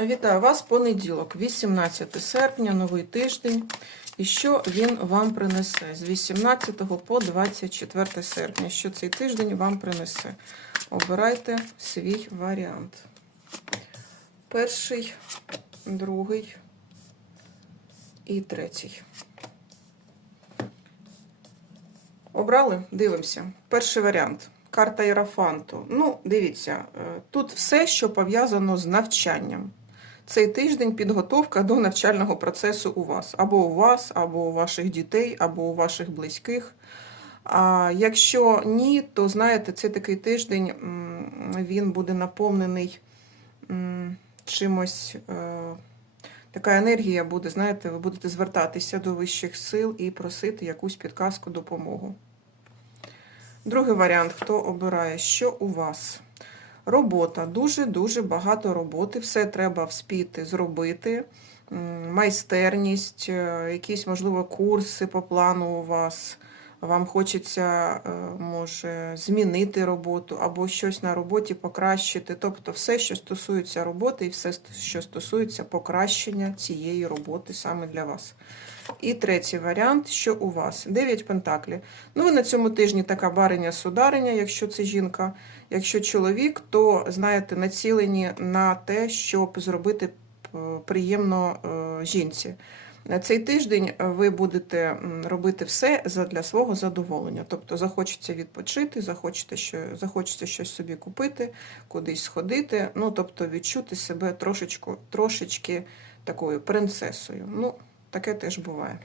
Вітаю вас понеділок, 18 серпня, новий тиждень. І що він вам принесе з 18 по 24 серпня? Що цей тиждень вам принесе? Обирайте свій варіант. Перший, другий і третій. Обрали? Дивимося. Перший варіант. Карта Єрафанту. Ну, дивіться, е, тут все, що пов'язано з навчанням. Цей тиждень підготовка до навчального процесу у вас. Або у вас, або у ваших дітей, або у ваших близьких. А якщо ні, то знаєте, це такий тиждень, він буде наповнений чимось. е, Така енергія буде, знаєте, ви будете звертатися до вищих сил і просити якусь підказку, допомогу. Другий варіант, хто обирає, що у вас? Робота, дуже-дуже багато роботи, все треба вспіти зробити. Майстерність, е, якісь, можливо, курси по плану у вас. Вам хочеться, е, може, змінити роботу або щось на роботі покращити. Тобто все, що стосується роботи, і все, що стосується покращення цієї роботи саме для вас. І третій варіант, що у вас? 9 пентаклів. Ну, ви на цьому тижні така бариня судариня, якщо це жінка. Якщо чоловік, то знаєте, націлені на те, щоб зробити приємно е, жінці. Цей тиждень ви будете робити все для свого задоволення. Тобто захочеться відпочити, захочете, що, захочеться щось собі купити, кудись сходити. Ну, тобто відчути себе трошечку, трошечки такою принцесою. Ну, таке теж буває.